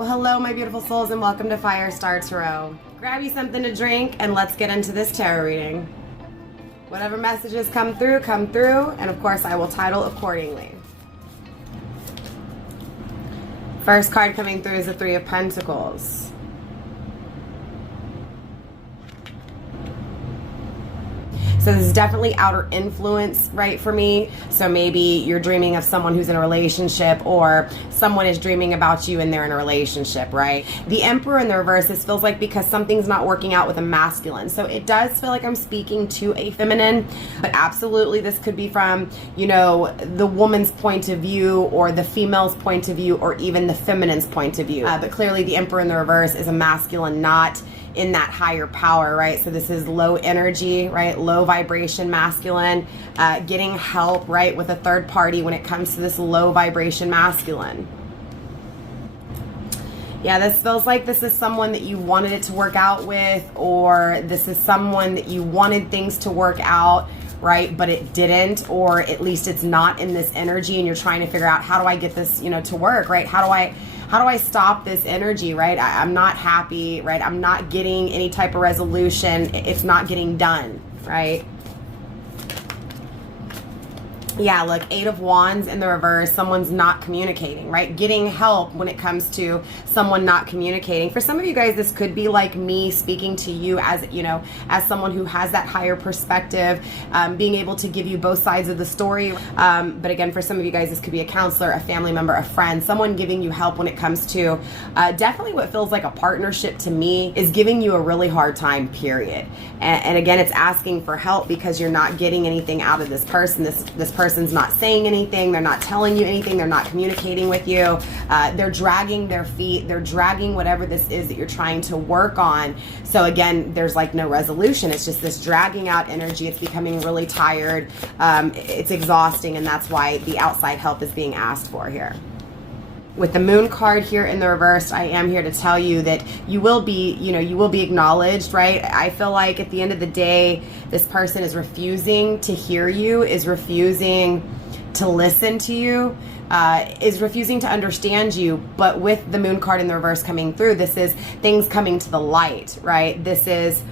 Well, hello, my beautiful souls, and welcome to Firestar Tarot. Grab you something to drink, and let's get into this tarot reading. Whatever messages come through, and of course, I will title accordingly. First card coming through is the Three of Pentacles. So this is definitely outer influence, right, for me. So maybe you're dreaming of someone who's in a relationship, or someone is dreaming about you and they're in a relationship, right? The Emperor in the reverse, this feels like because something's not working out with a masculine. So it does feel like I'm speaking to a feminine, but absolutely this could be from, you know, the woman's point of view, or the female's point of view, or even the feminine's point of view. But clearly the Emperor in the reverse is a masculine, not in that higher power, right? So this is low energy, right? Low vibration masculine, getting help, right, with a third party when it comes to this low vibration masculine. Yeah, this feels like this is someone that you wanted it to work out with, or this is someone that you wanted things to work out, right, but it didn't, or at least it's not in this energy, and you're trying to figure out, how do I get this, you know, to work, right? How do I stop this energy, right? I'm not happy, right? I'm not getting any type of resolution. It's not getting done, right? Yeah, look, Eight of Wands in the reverse, someone's not communicating, right? Getting help when it comes to someone not communicating. For some of you guys, this could be like me speaking to you as, you know, as someone who has that higher perspective, being able to give you both sides of the story. But again, for some of you guys, this could be a counselor, a family member, a friend, someone giving you help when it comes to definitely what feels like a partnership to me is giving you a really hard time, period. And again, it's asking for help because you're not getting anything out of this person. This person's not saying anything. They're not telling you anything. They're not communicating with you. They're dragging their feet. They're dragging whatever this is that you're trying to work on. So again, there's like no resolution. It's just this dragging out energy. It's becoming really tired. It's exhausting, and that's why the outside help is being asked for here. With the Moon card here in the reverse, I am here to tell you that you will be, you know, you will be acknowledged, right? I feel like at the end of the day, this person is refusing to hear you, is refusing to listen to you, is refusing to understand you. But with the Moon card in the reverse coming through, this is things coming to the light, right? This is,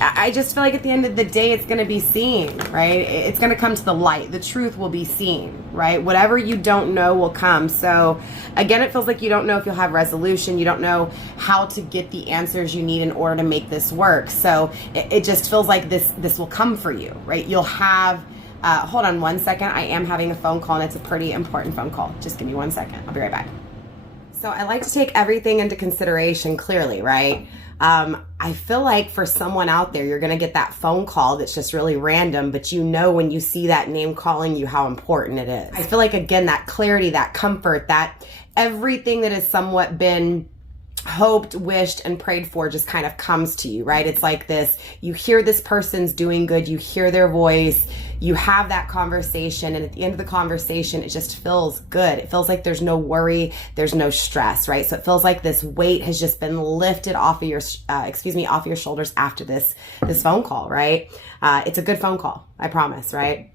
I just feel like at the end of the day, it's going to be seen, right? It's going to come to the light. The truth will be seen, right? Whatever you don't know will come. So again, it feels like you don't know if you'll have resolution. You don't know how to get the answers you need in order to make this work. So it just feels like this will come for you, right? You'll have, hold on one second. I am having a phone call, and it's a pretty important phone call. Just give me 1 second. I'll be right back. So I like to take everything into consideration clearly, right? I feel like for someone out there, you're going to get that phone call that's just really random, but you know when you see that name calling you how important it is. I feel like, again, that clarity, that comfort, that everything that has somewhat been hoped, wished, and prayed for just kind of comes to you, right? It's like this, you hear this person's doing good, you hear their voice, you have that conversation, and at the end of the conversation, it just feels good. It feels like there's no worry, there's no stress, right? So it feels like this weight has just been lifted off of your, off your shoulders after this phone call, right? It's a good phone call, I promise, right?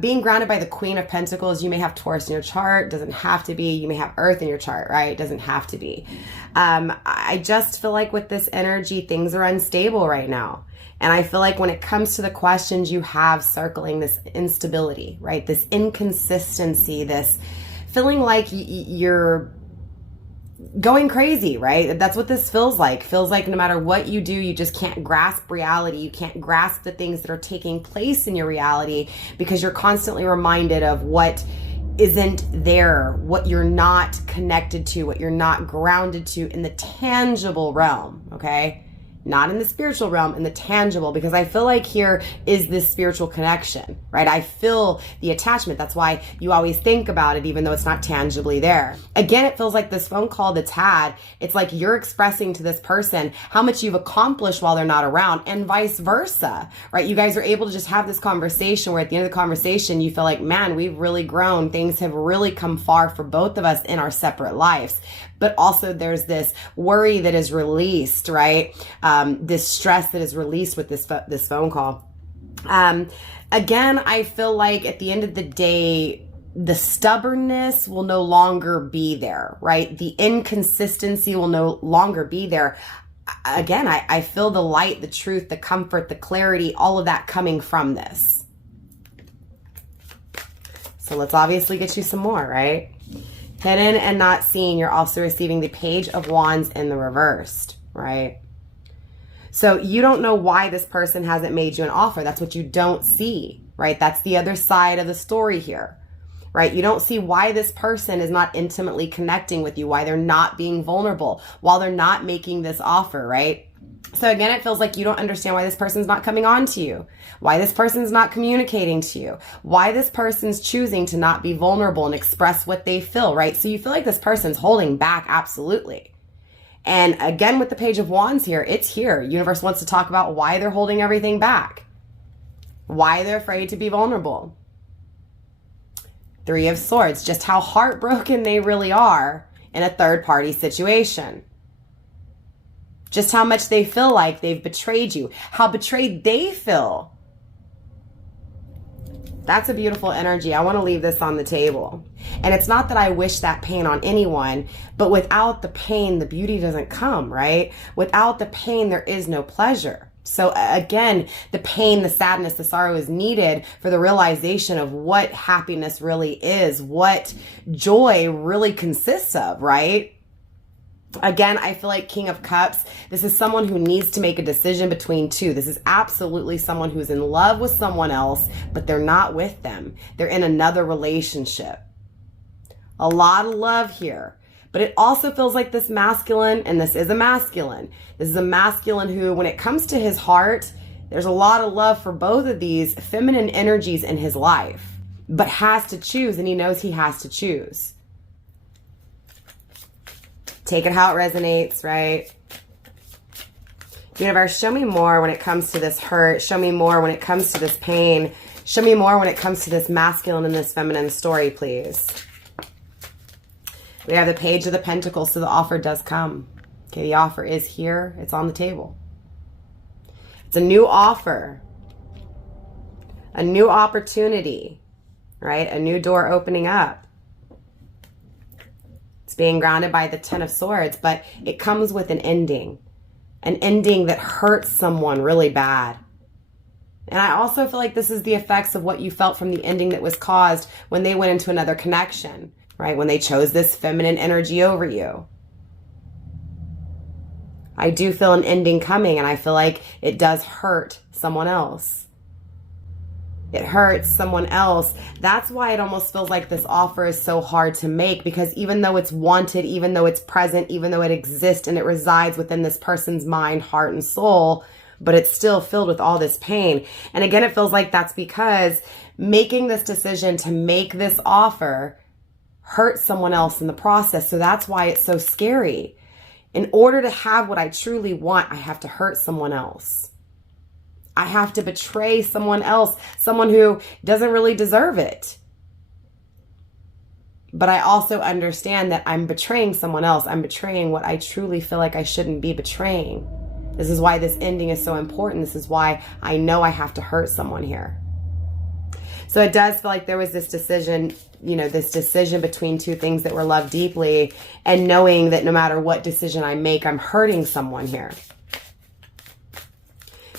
Being grounded by the Queen of Pentacles, you may have Taurus in your chart, doesn't have to be. You may have Earth in your chart, right? Doesn't have to be. I just feel like with this energy, things are unstable right now. And I feel like when it comes to the questions you have circling this instability, right? This inconsistency, this feeling like you're going crazy, right? That's what this feels like. Feels like no matter what you do, you just can't grasp reality. You can't grasp the things that are taking place in your reality because you're constantly reminded of what isn't there, what you're not connected to, what you're not grounded to in the tangible realm, okay? Not in the spiritual realm, in the tangible, because I feel like here is this spiritual connection, right? I feel the attachment. That's why you always think about it, even though it's not tangibly there. Again, it feels like this phone call that's had, it's like you're expressing to this person how much you've accomplished while they're not around, and vice versa, right? You guys are able to just have this conversation where at the end of the conversation, you feel like, man, we've really grown. Things have really come far for both of us in our separate lives. But also there's this worry that is released, right? This stress that is released with this phone call. Again, I feel like at the end of the day, the stubbornness will no longer be there, right? The inconsistency will no longer be there. Again, I feel the light, the truth, the comfort, the clarity, all of that coming from this. So let's obviously get you some more, right? Hidden and not seen, you're also receiving the Page of Wands in the reversed, right? So you don't know why this person hasn't made you an offer. That's what you don't see, right? That's the other side of the story here, right? You don't see why this person is not intimately connecting with you, why they're not being vulnerable, while they're not making this offer, right? So again, it feels like you don't understand why this person's not coming on to you, why this person's not communicating to you, why this person's choosing to not be vulnerable and express what they feel, right? So you feel like this person's holding back, absolutely. And again, with the Page of Wands here, it's here. Universe wants to talk about why they're holding everything back, why they're afraid to be vulnerable. Three of Swords, just how heartbroken they really are in a third-party situation. Just how much they feel like they've betrayed you, how betrayed they feel. That's a beautiful energy. I want to leave this on the table. And it's not that I wish that pain on anyone, but without the pain, the beauty doesn't come, right? Without the pain, there is no pleasure. So again, the pain, the sadness, the sorrow is needed for the realization of what happiness really is, what joy really consists of, right? Again, I feel like King of Cups, this is someone who needs to make a decision between two. This is absolutely someone who's in love with someone else, but they're not with them. They're in another relationship. A lot of love here. But it also feels like this masculine, and this is a masculine. This is a masculine who, when it comes to his heart, there's a lot of love for both of these feminine energies in his life, but has to choose, and he knows he has to choose. Take it how it resonates, right? Universe, show me more when it comes to this hurt. Show me more when it comes to this pain. Show me more when it comes to this masculine and this feminine story, please. We have the Page of the Pentacles, so the offer does come. Okay, the offer is here. It's on the table. It's a new offer. A new opportunity, right? A new door opening up. It's being grounded by the Ten of Swords, but it comes with an ending that hurts someone really bad. And I also feel like this is the effects of what you felt from the ending that was caused when they went into another connection, right? When they chose this feminine energy over you. I do feel an ending coming, and I feel like it does hurt someone else. It hurts someone else. That's why it almost feels like this offer is so hard to make, because even though it's wanted, even though it's present, even though it exists and it resides within this person's mind, heart, and soul, but it's still filled with all this pain. And again, it feels like that's because making this decision to make this offer hurt someone else in the process. So that's why it's so scary. In order to have what I truly want, I have to hurt someone else. I have to betray someone else, someone who doesn't really deserve it. But I also understand that I'm betraying someone else. I'm betraying what I truly feel like I shouldn't be betraying. This is why this ending is so important. This is why I know I have to hurt someone here. So it does feel like there was this decision, this decision between two things that were loved deeply, and knowing that no matter what decision I make, I'm hurting someone here.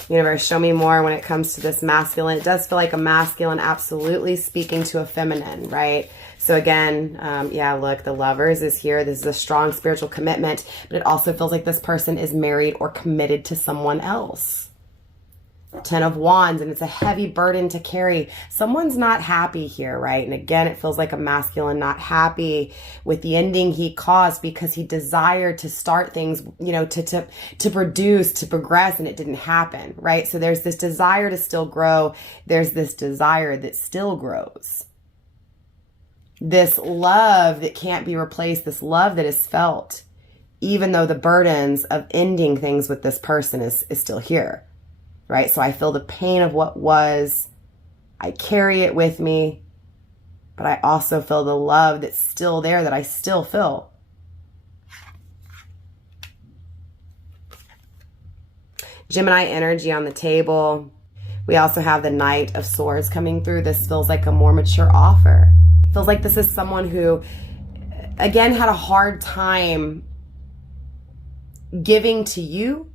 Universe, show me more when it comes to this masculine. It does feel like a masculine absolutely speaking to a feminine, right? So again, look, the Lovers is here. This is a strong spiritual commitment, but it also feels like this person is married or committed to someone else. Ten of Wands, and it's a heavy burden to carry. Someone's not happy here, right? And again, it feels like a masculine not happy with the ending he caused, because he desired to start things, to produce, to progress, and it didn't happen, right? So there's this desire to still grow. There's this desire that still grows. This love that can't be replaced, this love that is felt, even though the burdens of ending things with this person is still here. Right? So I feel the pain of what was. I carry it with me, but I also feel the love that's still there, that I still feel. Gemini energy on the table. We also have the Knight of Swords coming through. This feels like a more mature offer. Feels like this is someone who, again, had a hard time giving to you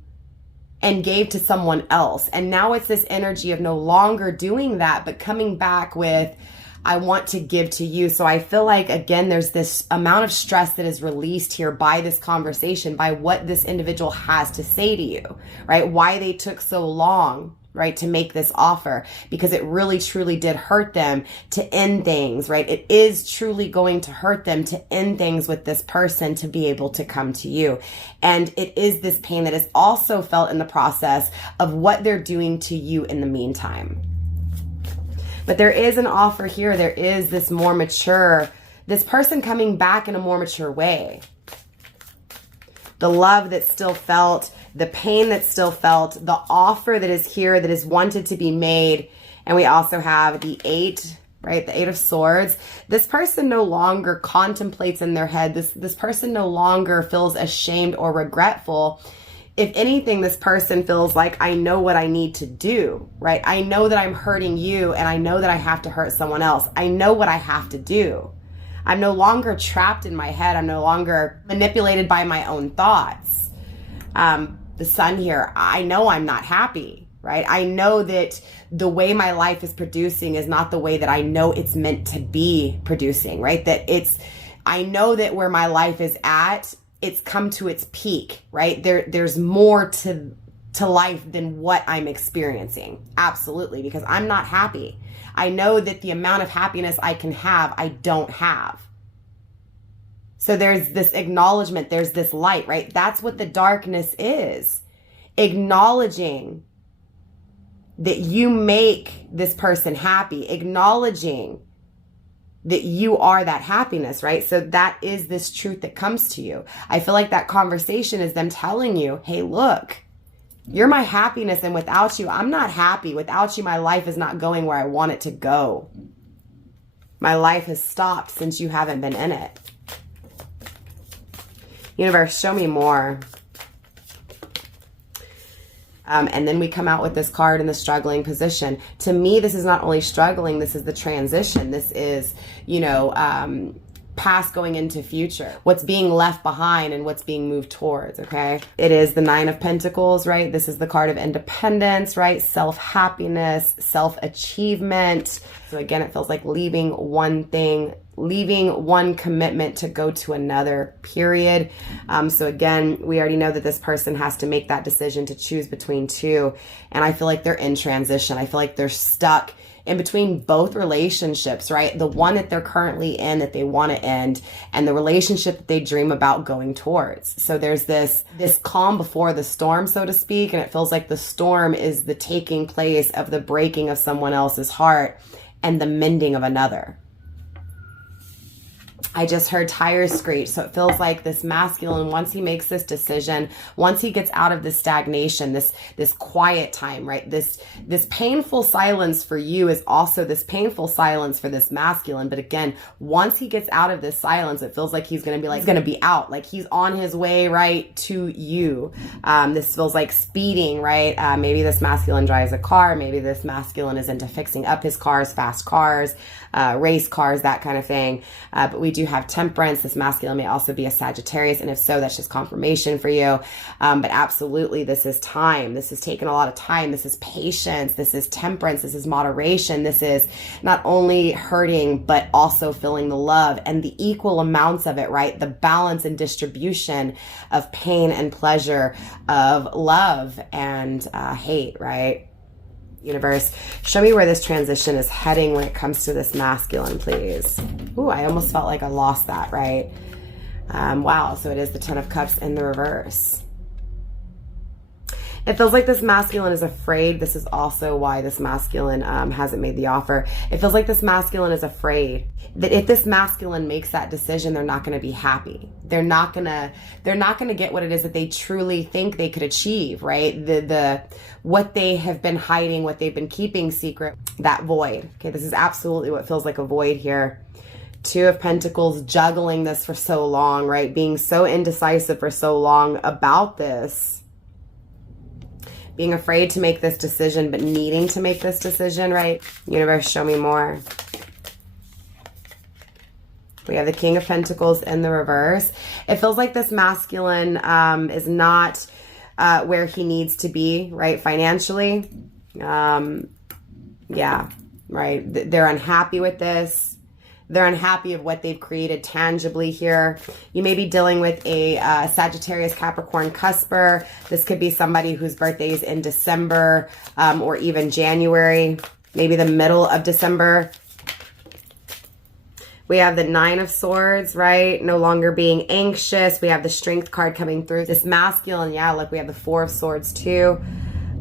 and gave to someone else. And now it's this energy of no longer doing that, but coming back with, I want to give to you. So I feel like, again, there's this amount of stress that is released here by this conversation, by what this individual has to say to you, right? Why they took so long, right, to make this offer, because it really truly did hurt them to end things, right? It is truly going to hurt them to end things with this person to be able to come to you. And it is this pain that is also felt in the process of what they're doing to you in the meantime. But there is an offer here. There is this more mature, this person coming back in a more mature way. The love that's still felt, the pain that's still felt, the offer that is here that is wanted to be made. And we also have the 8, right? The 8 of Swords. This person no longer contemplates in their head. This person no longer feels ashamed or regretful. If anything, this person feels like, I know what I need to do, right? I know that I'm hurting you, and I know that I have to hurt someone else. I know what I have to do. I'm no longer trapped in my head. I'm no longer manipulated by my own thoughts. The Sun here, I know I'm not happy, right? I know that the way my life is producing is not the way that I know it's meant to be producing, right? I know that where my life is at, it's come to its peak, right? There's more to life than what I'm experiencing. Absolutely, because I'm not happy. I know that the amount of happiness I can have, I don't have. So there's this acknowledgement, there's this light, right? That's what the darkness is. Acknowledging that you make this person happy, acknowledging that you are that happiness, right? So that is this truth that comes to you. I feel like that conversation is them telling you, hey, look, you're my happiness, and without you, I'm not happy. Without you, my life is not going where I want it to go. My life has stopped since you haven't been in it. Universe, show me more. And then we come out with this card in the struggling position. To me, this is not only struggling, this is the transition. This is, past going into future. What's being left behind and what's being moved towards, okay? It is the 9 of Pentacles, right? This is the card of independence, right? Self-happiness, self-achievement. So again, it feels like leaving one thing, leaving one commitment to go to another, period. So again, we already know that this person has to make that decision to choose between two. And I feel like they're in transition. I feel like they're stuck in between both relationships, right? The one that they're currently in that they want to end, and the relationship that they dream about going towards. So there's this calm before the storm, so to speak. And it feels like the storm is the taking place of the breaking of someone else's heart and the mending of another. I just heard tires screech. So it feels like this masculine, once he makes this decision, once he gets out of this stagnation, this quiet time, right? This painful silence for you is also this painful silence for this masculine. But again, once he gets out of this silence, it feels like he's going to be out. Like he's on his way, right, to you. This feels like speeding, right? Maybe this masculine drives a car. Maybe this masculine is into fixing up his cars, fast cars, race cars, that kind of thing. But we do have temperance. This masculine may also be a Sagittarius, and if so, that's just confirmation for you. But absolutely, this is time. This is taking a lot of time. This is patience. This is temperance. This is moderation. This is not only hurting, but also feeling the love and the equal amounts of it, right? The balance and distribution of pain and pleasure, of love and hate, right? Universe, show me where this transition is heading when it comes to this masculine, please. Ooh, I almost felt like I lost that, right? Wow, so it is the 10 of Cups in the reverse. It feels like this masculine is afraid. This is also why this masculine hasn't made the offer. It feels like this masculine is afraid that if this masculine makes that decision, they're not going to be happy. They're not going to get what it is that they truly think they could achieve, right? What they have been hiding, what they've been keeping secret, that void. Okay, this is absolutely what feels like a void here. 2 of Pentacles, juggling this for so long, right? Being so indecisive for so long about this. Being afraid to make this decision, but needing to make this decision, right? Universe, show me more. We have the King of Pentacles in the reverse. It feels like this masculine is not where he needs to be, right, financially. Yeah, right. They're unhappy with this. They're unhappy of what they've created tangibly here. You may be dealing with a Sagittarius, Capricorn, cusper. This could be somebody whose birthday is in December or even January, maybe the middle of December. We have the Nine of Swords, right? No longer being anxious. We have the Strength card coming through. This masculine, yeah, look, we have the Four of Swords too.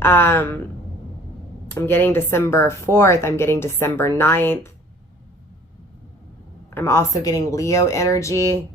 I'm getting December 4th. I'm getting December 9th. I'm also getting Leo energy.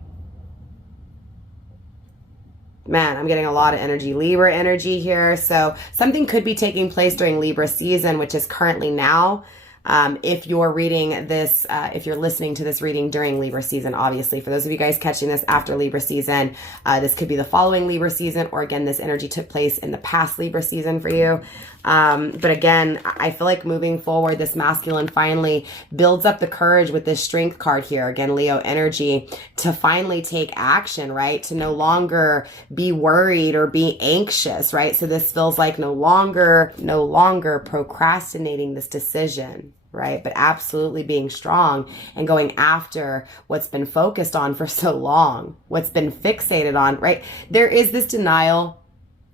Man, I'm getting a lot of energy. Libra energy here. So something could be taking place during Libra season, which is currently now. If you're reading this, if you're listening to this reading during Libra season, obviously. For those of you guys catching this after Libra season, this could be the following Libra season, or again, this energy took place in the past Libra season for you. But again, I feel like moving forward, this masculine finally builds up the courage with this Strength card here, again, Leo energy, to finally take action, right? To no longer be worried or be anxious, right? So this feels like no longer procrastinating this decision, right? But absolutely being strong and going after what's been focused on for so long, what's been fixated on, right? There is this denial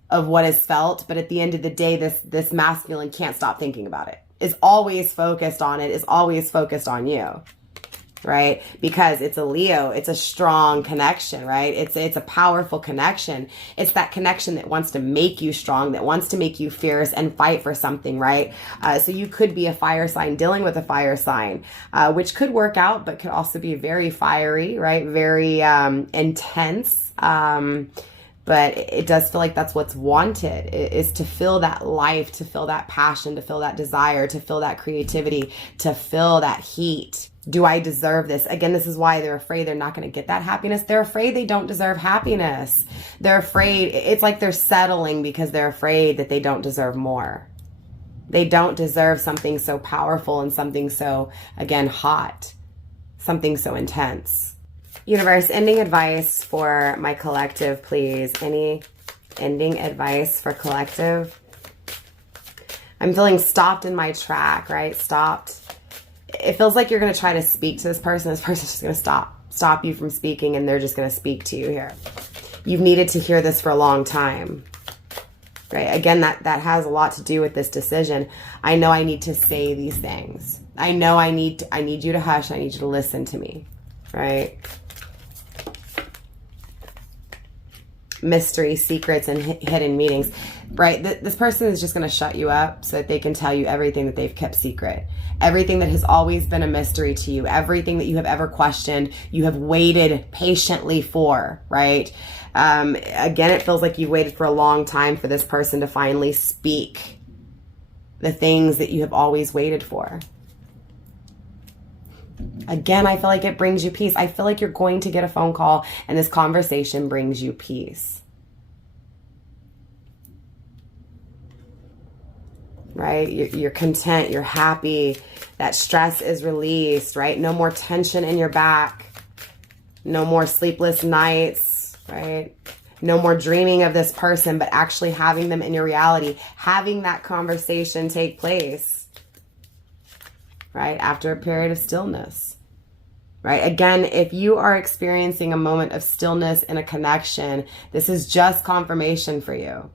of what is felt, but at the end of the day, this masculine can't stop thinking about it. Is always focused on it, is always focused on you, right? Because it's a Leo, it's a strong connection, right? It's a powerful connection. It's that connection that wants to make you strong, that wants to make you fierce and fight for something, right? So you could be a fire sign dealing with a fire sign, which could work out, but could also be very fiery, right? Very intense. But it does feel like that's what's wanted, is to feel that life, to feel that passion, to feel that desire, to feel that creativity, to feel that heat. Do I deserve this? Again, this is why they're afraid they're not going to get that happiness. They're afraid they don't deserve happiness. They're afraid, it's like they're settling because they're afraid that they don't deserve more. They don't deserve something so powerful and something so, again, hot, something so intense. Universe, ending advice for my collective, please. Any ending advice for collective? I'm feeling stopped in my track, right? Stopped. It feels like you're going to try to speak to this person. This person's just going to stop you from speaking, and they're just going to speak to you here. You've needed to hear this for a long time, right? Again, that has a lot to do with this decision. I know I need to say these things. I know I need you to hush. I need you to listen to me, right? Mystery, secrets, and hidden meanings, right? This person is just going to shut you up so that they can tell you everything that they've kept secret, everything that has always been a mystery to you, everything that you have ever questioned, you have waited patiently for, right? Again, it feels like you've waited for a long time for this person to finally speak the things that you have always waited for. Again, I feel like it brings you peace. I feel like you're going to get a phone call and this conversation brings you peace. Right? You're content, you're happy, that stress is released, right? No more tension in your back, no more sleepless nights, right? No more dreaming of this person, but actually having them in your reality, having that conversation take place. Right? After a period of stillness, right? Again, if you are experiencing a moment of stillness in a connection, this is just confirmation for you.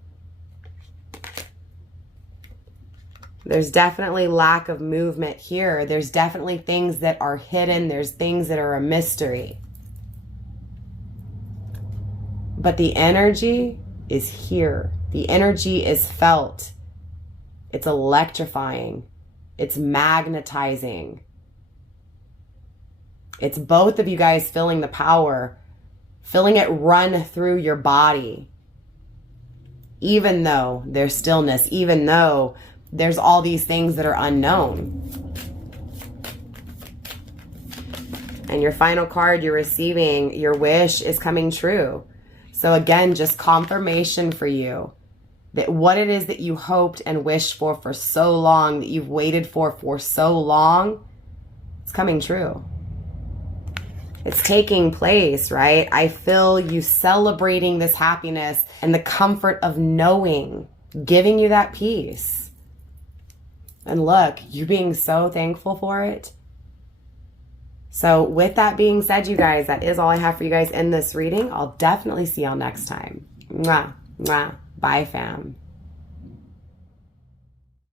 There's definitely lack of movement here. There's definitely things that are hidden. There's things that are a mystery. But the energy is here. The energy is felt. It's electrifying. It's magnetizing. It's both of you guys feeling the power, feeling it run through your body. Even though there's stillness, even though there's all these things that are unknown. And your final card you're receiving, your wish is coming true. So again, just confirmation for you. That what it is that you hoped and wished for so long, that you've waited for so long, it's coming true. It's taking place, right? I feel you celebrating this happiness and the comfort of knowing, giving you that peace. And look, you being so thankful for it. So with that being said, you guys, that is all I have for you guys in this reading. I'll definitely see y'all next time. Mwah, mwah. Bye, fam.